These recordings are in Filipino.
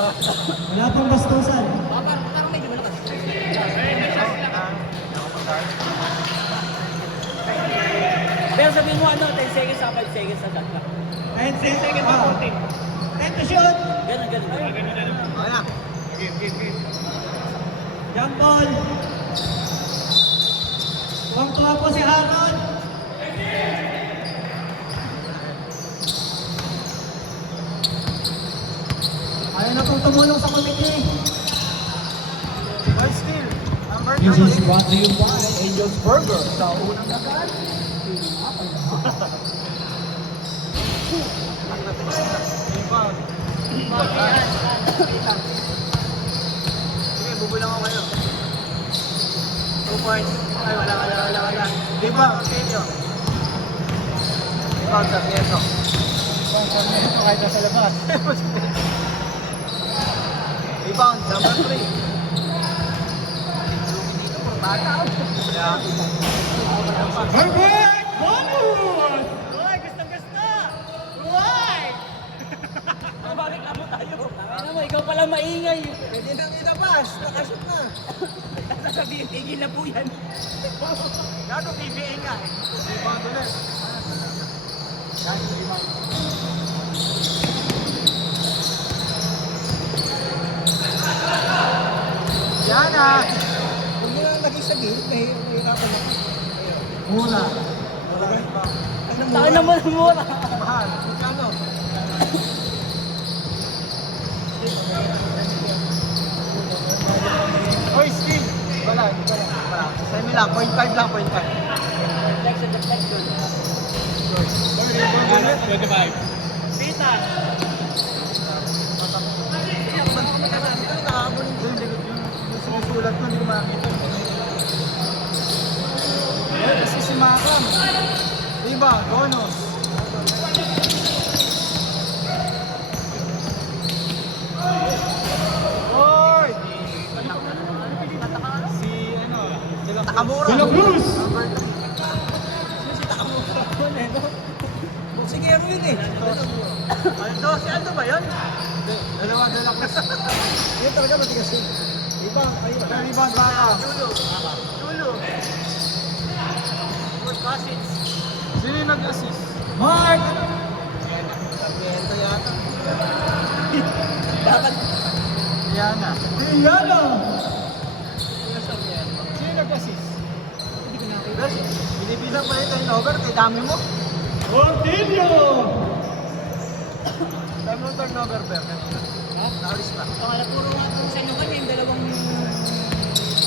Wala pang bastusan. Parang medyo malakas. Pero sabihin mo 10 seconds sa 5 seconds na dagdag. 10 seconds pa konti. 10 to shoot. Ganun. Ayan. Jump ball. Tuwang-tuwa po si Harold. Ayaw na pong tumulong sa committee. One steal. Number This 3. is brought to you by Angel's Burger sa unang lagan. Sige, bubulang ako kayo. 2 points. Ay, wala. Rebound, Arsenio. Rebound, Arsenio. Kahit nasa labas. Rebound, number 3. Perfect! Bonus! Uy, gusto! Uy! Bakit amo tayo? Tangina mo, ikaw pala maingay. Pwede nang ilabas. Nakashoot na. Sasabihin, tigil na po yan. Gato, PBA nga eh. Rebound ulit. Yan, rebound. Yan ah. Kung hindi na lagi sa gilid, nahihirapan ako. Mura. Tangina mo na mura. Mahal. Kano? Oy, steal. Wala. Semi lang, 0.5 lang, 0.5. Deflection doon. 25. Pita. Nakahabol yung sinusulat ko, hindi ko makakita. Kasi si Makam. Diba? Bonus. Oy! Si ano? Takamura. De La Cruz! Boksingero yun eh. Aldo, si Aldo ba yun? Dalawa Cruz. Yun talaga matigas yun. Iba, ayun. Rebound baka. Lulu. Good passes. Sino yung nag-assist? Mark! Sabiento yata. Dapat. Yana. Rihanna! Sino yung nag-assist? Hindi ko nakita. Binibilang pa rin turnover, kay dami mo. Ortilio! Dami mo turnover, Ber. Naalis na. Pangalap puro nga ito sa inyo kanya, yung dalawang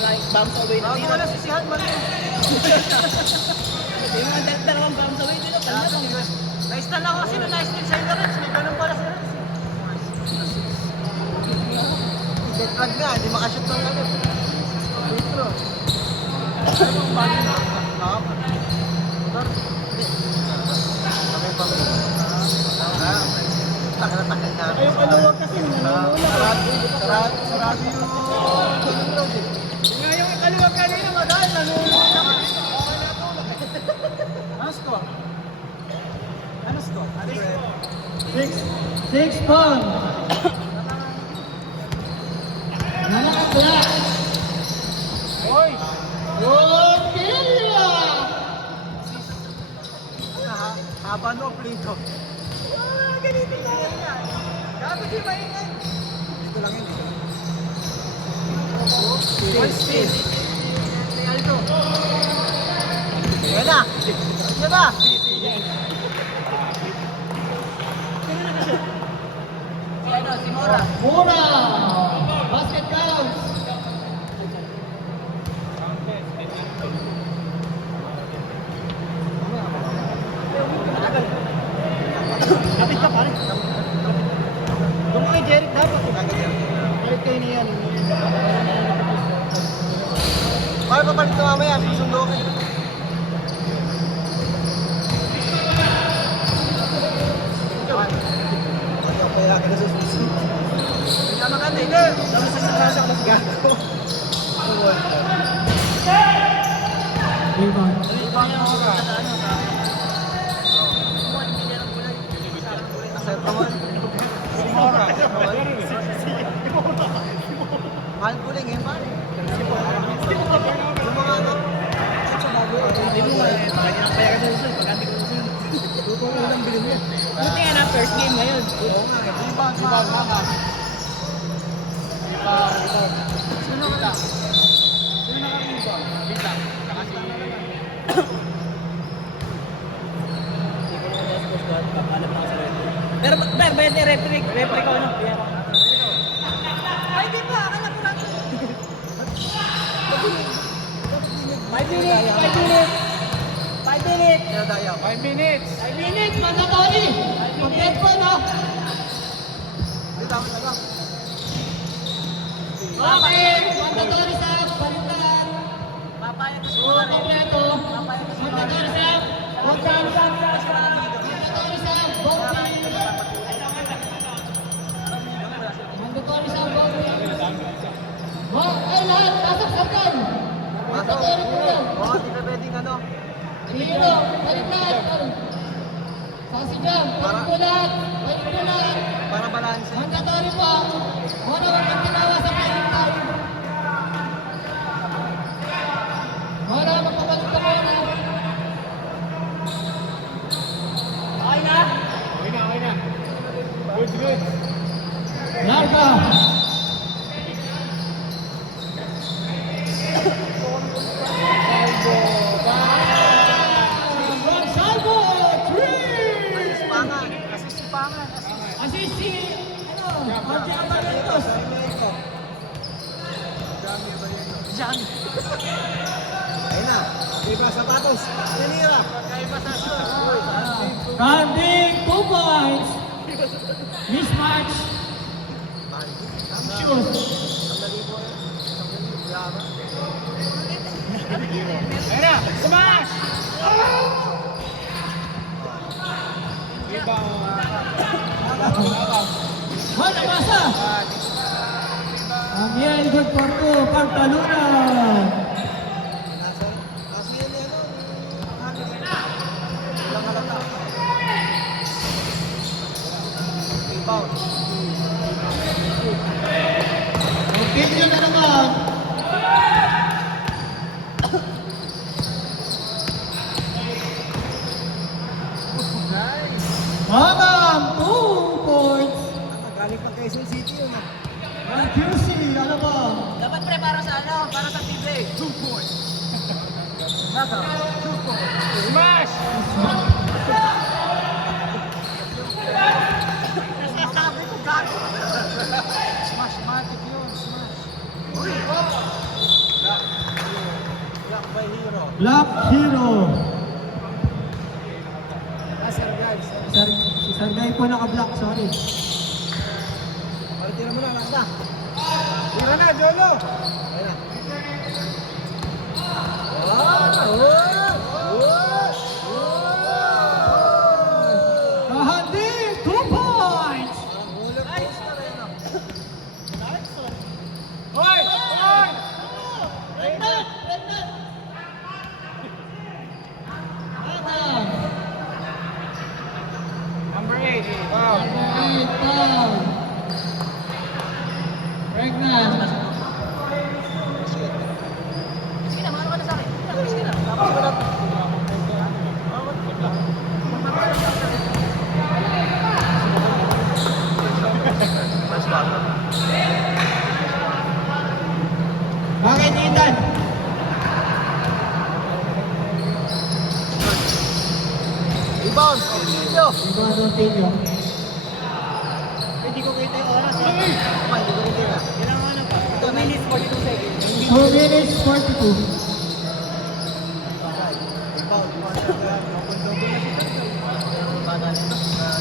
like bounce away na Bago tira. wala sisihan mo rin. Yung mga dalawang bounce away nila, tanda lang. Na-stun ako kasi nung na-steal sa inyo rin. May ganun pala sa rin. Detrag nga, hindi makashoot ng ano. Litro. Ano yung bali na? Nakapa. Motor? Hindi. Kami pa mo. Takal na. Ay, yung kaluwag kasi nanunulak. Sarado yung Golden Road eh. Nga yung kaluwag kanina, madal, nanunulak. Ano score? Ano score? 6 pound. Nanakatla. Oy! Ortilio! Haba no, Plito. Ganito lang yan. Gabi di maingay. Dito lang yun eh. One steal. Aldo. Yan na. Yan na. Si Mora. Mura! Basket counts! Kapit ka pare. Kung kay Jeric dapat. Kapit kayo niya. Para papalit na mamaya, susundo ka. Kaya ka na sa susunod. Kaya maganda, hindi. Dapat sa nasasak mas gago. Rebound. Asal kawan. Si Mora. Handballing eh, pare. Yung mga ano, sa bago yun. Hindi mo nga, kanya ang kaya ka doon sa'yo. Pagkanti ko sa'yo. Luto ko lang bilhin mo. Buti nga na first game ngayon. Oo nga, eh. Rebound, rebound. Sino ka lang? Sino naka-rebound? Bilang. Saka si... Pero bayad ni referee ko ano? Ay, di ba? Akala ko lang. 5 minutes. Kaya dayaw. 5 minutes. 5 minutes, mandatory. Content po, no? Hindi, tama na lang. Okay, mandatory sa balikan. Papayag ko Puro kompleto. Mandatory sa Wagkang. Mandatory sa Bogey. Mandatory sa Bogey. Ay, lahat, pasok sa tan. Mandatory po yun. Oo, di na pwedeng ano. Hero, balikan. Sasidyan, balik po lahat. Balik po lahat. Para balance. Mandatory po. Wala walang ginawa sa balikan. Wala, magpabalik ka muna. Okay na? Okay na. Good. Larga. Salvo, 3! Sipangan. Kasi sipangan. Assist si, Archie Abarrientos. Ayun na. Iba sapatos. Sinira. Kaiba sa shoes. Carding 2 points. Mismatch. Shoot. Ayun na. Smash! Rebound. Wala masa. Amiel good for 2. Pantalunan. Kasi yun ano. Walang halata. Rebound. Okay nyo na naman. Nice. Mamam, 2 points. Galing pa Quezon City yun ah. Ang QC, ano ba? Dapat pre para sa ano? Para sa PJ. 2 points. Naka. 2 points. Smash! Nasasabi ko gago. Smash matic yun. Smash. Uy! Black by hero. Black Hero. Sir guys. Si Sargay po naka-block, sorry. Tira mo na, lasta. Tira na, Jolo. Ayun na. Kahandi, 2 points. Roller coaster eh, no? Hoy! Hoy! Adam. Number 8. Wow. Right down. Pregnant. Sige na, mano ka na sa akin. Sige na. Tapos ko na. Mas bago. Bakit Ethan? Rebound. Video. Iba Rontinho. Hindi ko kita yung oras. Hindi ko rin tira. Kailangan ano pa? 2 minutes 42 seconds. 2 minutes 42. Rebound. Double-double na si Tatay. Baga nito. Kaya.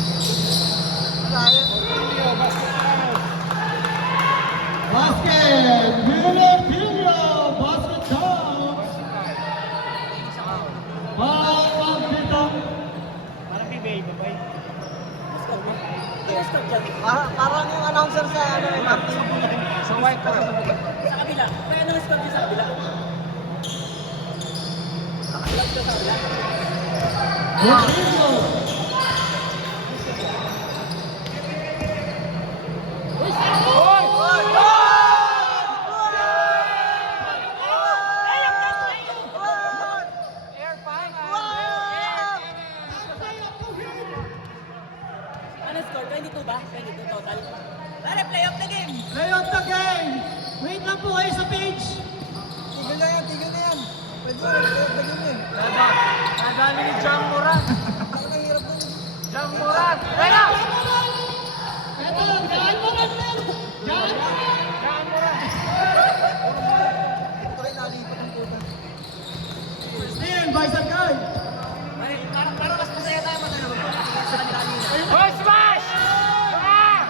Basket! Miller Pilio! Basket down! Bawang dito. Parang PBA, babay. Parang yung announcer sa ano eh, Ma'am. Sa white pa. Sa kabila. Kaya ano score niya sa kabila? Nakalag ka sa kabila. Rodrigo! po kayo sa page. Tigil na yan, tigil na yan. Pwede mo, pwede mo eh. Nadali ni Jam Moran. Ang hirap mo. Jam Moran. Kaya! Eto, daan mo rin men. Daan mo rin. Jam Moran. Ito rin nalipat ang puta. Steven, Bison Guy. Parang mas masaya tayo sa kanila kanina. Oh, smash! Ah!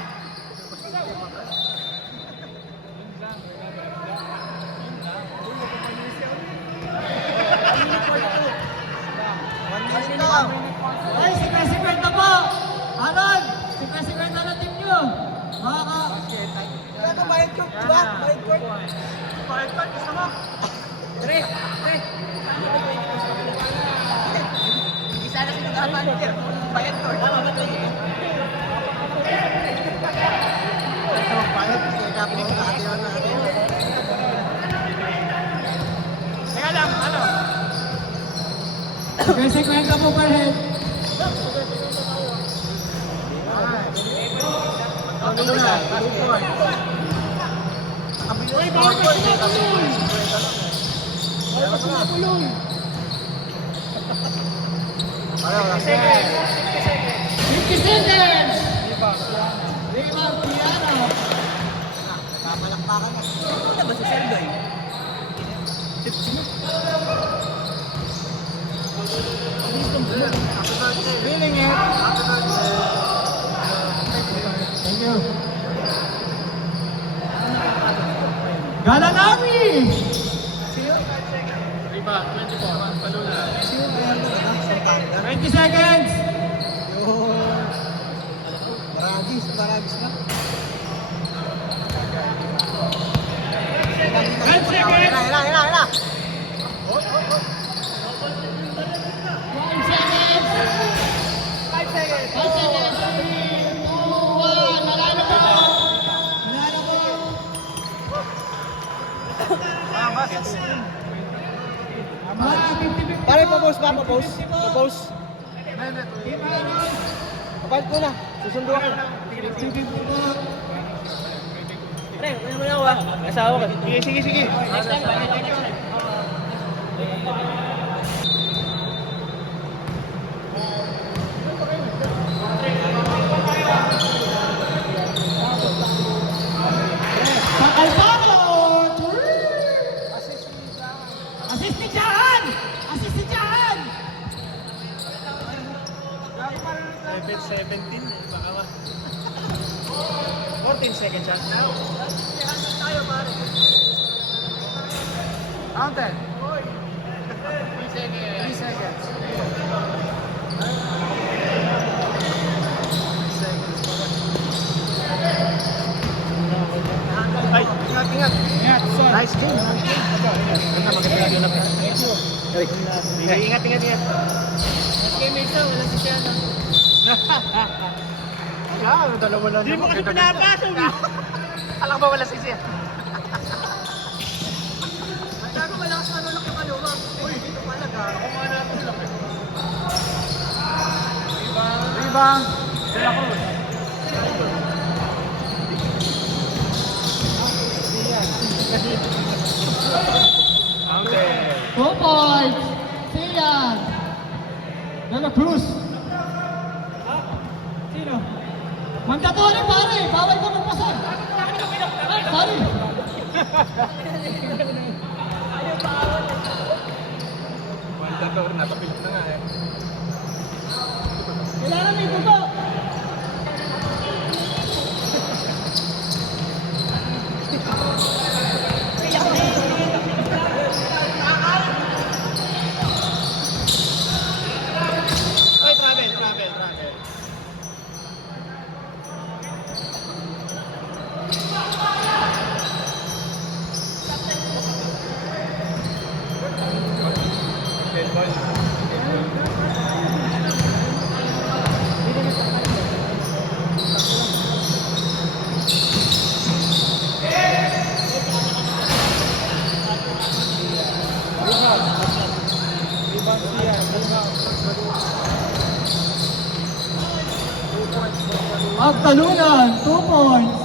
One minute na lang. Ay, si President na po. Anon, si President na ng team nyo. Baka. Wala ka bayad court, diba? Bayad court. Bayad court, gusto mo? Tre! Hindi sana sinag-manager. Bayad ko. Tama ba ito? Ito, bayad. Kasi kapag nakakatiwan natin. Teka lang, ano? President na po per head. Ano na? Tutuan. Nakabili Uy, sa bawal mga ka court. sila, Kulong. Bawal ka sila, Kulong. Ano, wala. 50 seconds. Iba. Rebound, Piano. Napalakpakan na. Ano ba si Serdoy? Happy birthday. Feeling it. Happy birthday. Thank you. Galanami! Iba, 24. Palula. 20 seconds. Yun. Maragis na. 10 seconds. Hila. 5 seconds. 5 seconds. 5 seconds. 3, 2, 1. Wala na po. Wala na po. Mga 50-50. Pare, pa-post ba? Pa-post? Pa-post? Kapag ko na. Susundo ako. 50-50 po. Pre, ano mo na ako ah? Asawa ko. Sige. Next time ba? Next time. Sa Calvado! Assist ni Jahan! Assist ni Jahan! 17. Baka ma. 14 seconds chance now. Counted. 3 seconds. Ay, ingat. Nice game. Ingat. Okay, may isa. Wala si Sian. Wala, dalawa lang. Hindi mo kasi pinapasok eh. Alam ba wala si Sian? Gago malakas na nulak yung kaluwag. Uy, dito pala gago. Ako nga natin lang. Rebound. De La Cruz. Counted. 2 points! Sian! De La Cruz! Sino? Mandatory pare! Bawal ka magpasar! Sorry! Mandador na, tapos na nga eh. Kailangan may buto! Ay, travel. Magtalunan! 2 points!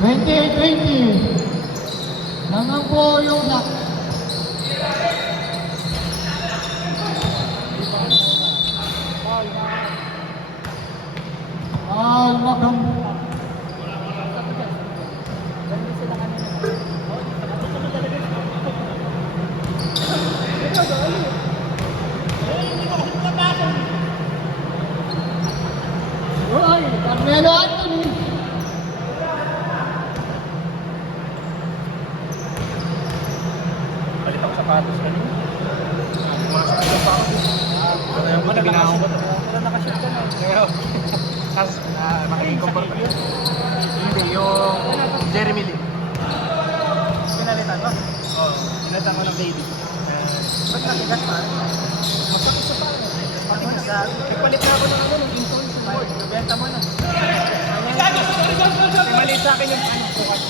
28-20. Naman po yung black. Magam. Ay, Carmelo Anthony. Palit ako sapatos kanina. Pumasok ko sa ako. Ano yung buti binako ko? Wala nakashoot ka na. Ngayon. Tapos nakikikomport ko. Hindi, yung Jeremy Lin. Pinalitan ba? Oo. Inatan ko ng baby. Ba't nakigas pa? Masakit sa paa. Nagpalit na ako ng ano, ng Inton sa board. Nabenta mo na. Kasi mali sa akin yung ano, bukas.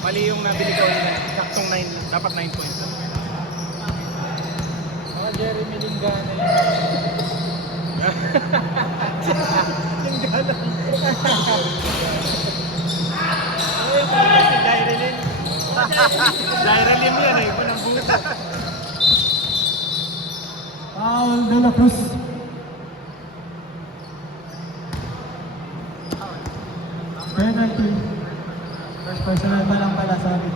Mali yung nabili ko yun. Saktong 9, dapat 9 points. Mga Jeremy Lingana yun. Lingana. Si Jairelin. Jairelin yan eh, unang buta. Paul De La Cruz. Penalty. First personal pa lang pala sabi.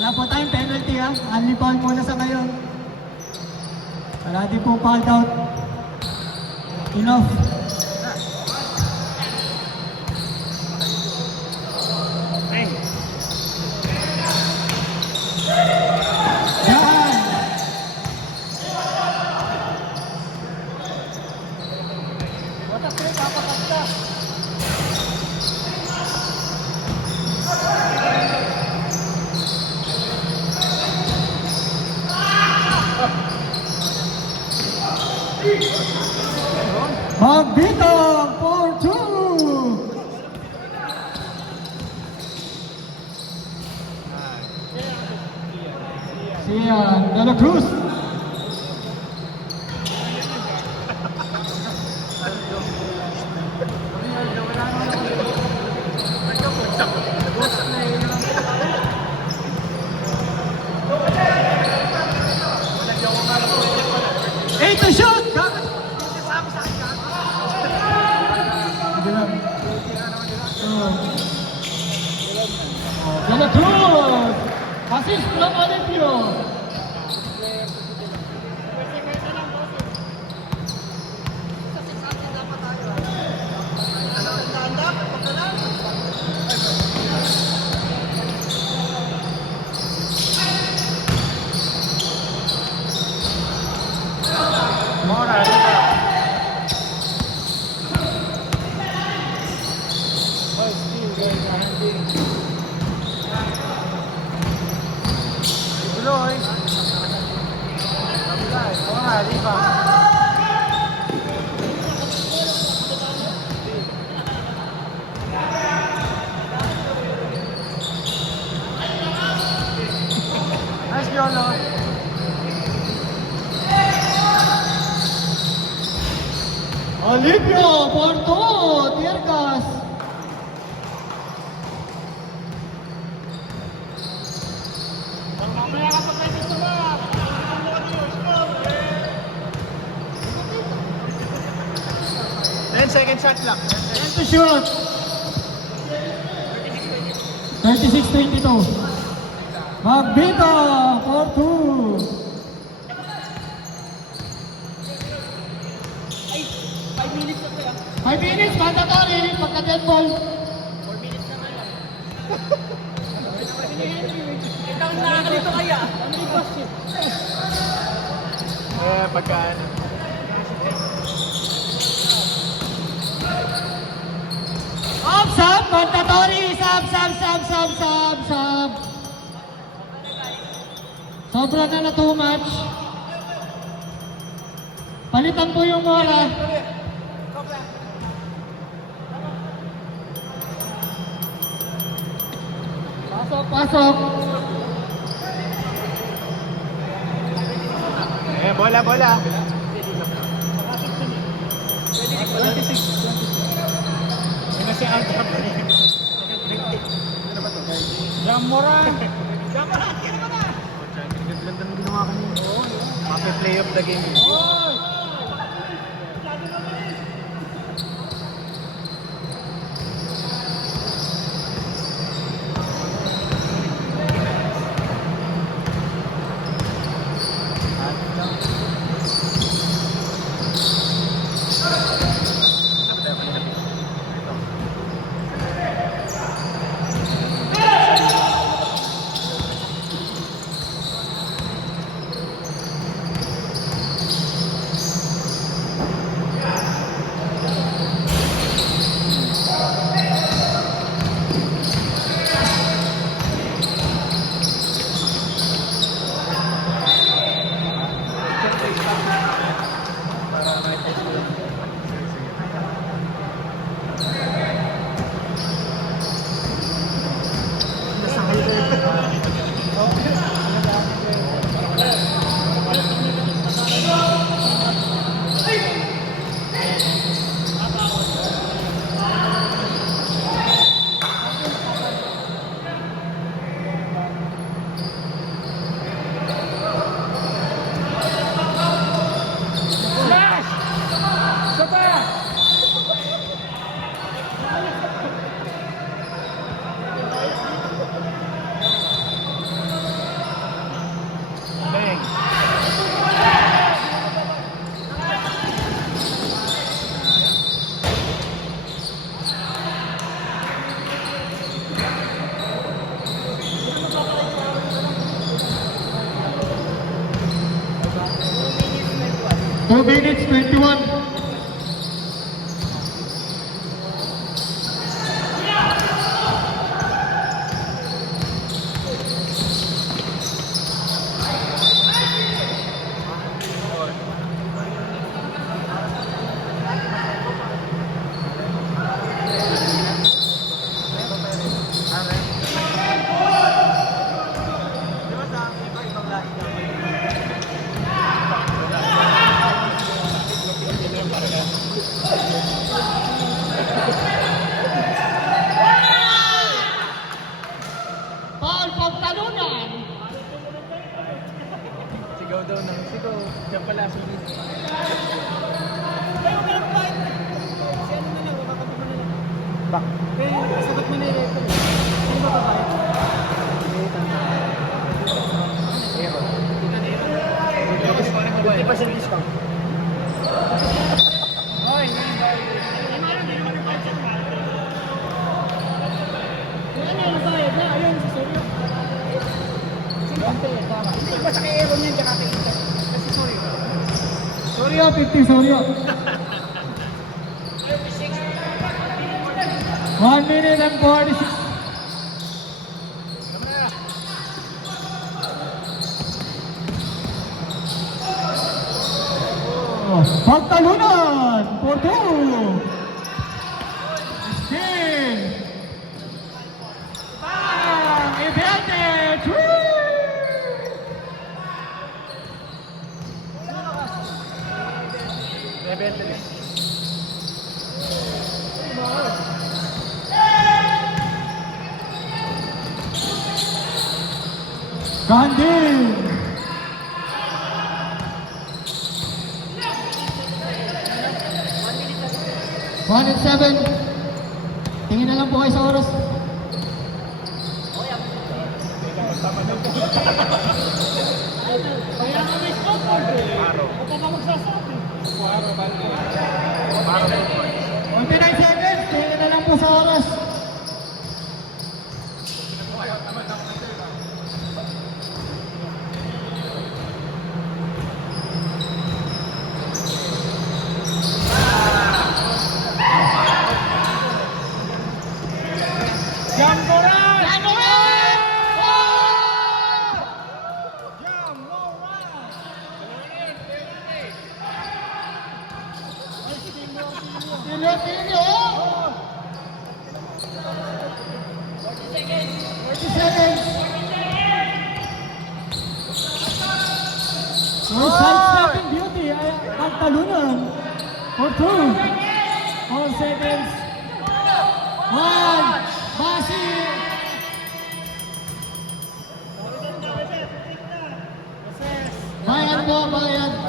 Wala po tayong penalty ha. Only foul muna sa ngayon. Wala din po fouled out. Enough. Hey. Yan. Watak ko yung papakas ka. Magbitang for 2. Sian De La Cruz. Eight to shoot! Hindi lang. De La Cruz! Assist from Olimpio! Mora, Tuloy. Mora, di ba? Nice, Yolo. Olimpio for 2! Tiergas! Then second shot lang. 10 to shoot! 36-22. Magbita for 2! 5 minutes, mandatory, pagka dead ball. 4 minutes na ngayon. Ikaw nakakalito kaya. Pagka ano. Sub, mandatory, sub. Sobra na too much. Palitan po yung Mora. Pasok. Bola. Yun na si Alta. Ano ba to? Jam Moran! Ganda ng ginawa kanina. Mape-play of the game. Two minutes 21. Paul Pagtalunan. Sigaw daw ng sigaw. Diyan pala, sulit. Bak. Sagot mo na yung record. Ano ba babayad? 50% discount. Sorry, 50, sorry. 1 minute and 46. Pagtalunan for two. Skill. Bang! Advantage! Woo! Gandhi! 1 and 7. Tingin na lang po kayo sa oras. Araw. 29 seconds. Tingin na lang po sa oras. Jam Moran! Jam Moran! Jam Moran! Pilipino! 40 seconds. May side-stepping beauty ay Pagtalunan for 2. 4 seconds. 1. Basi. po, bayad.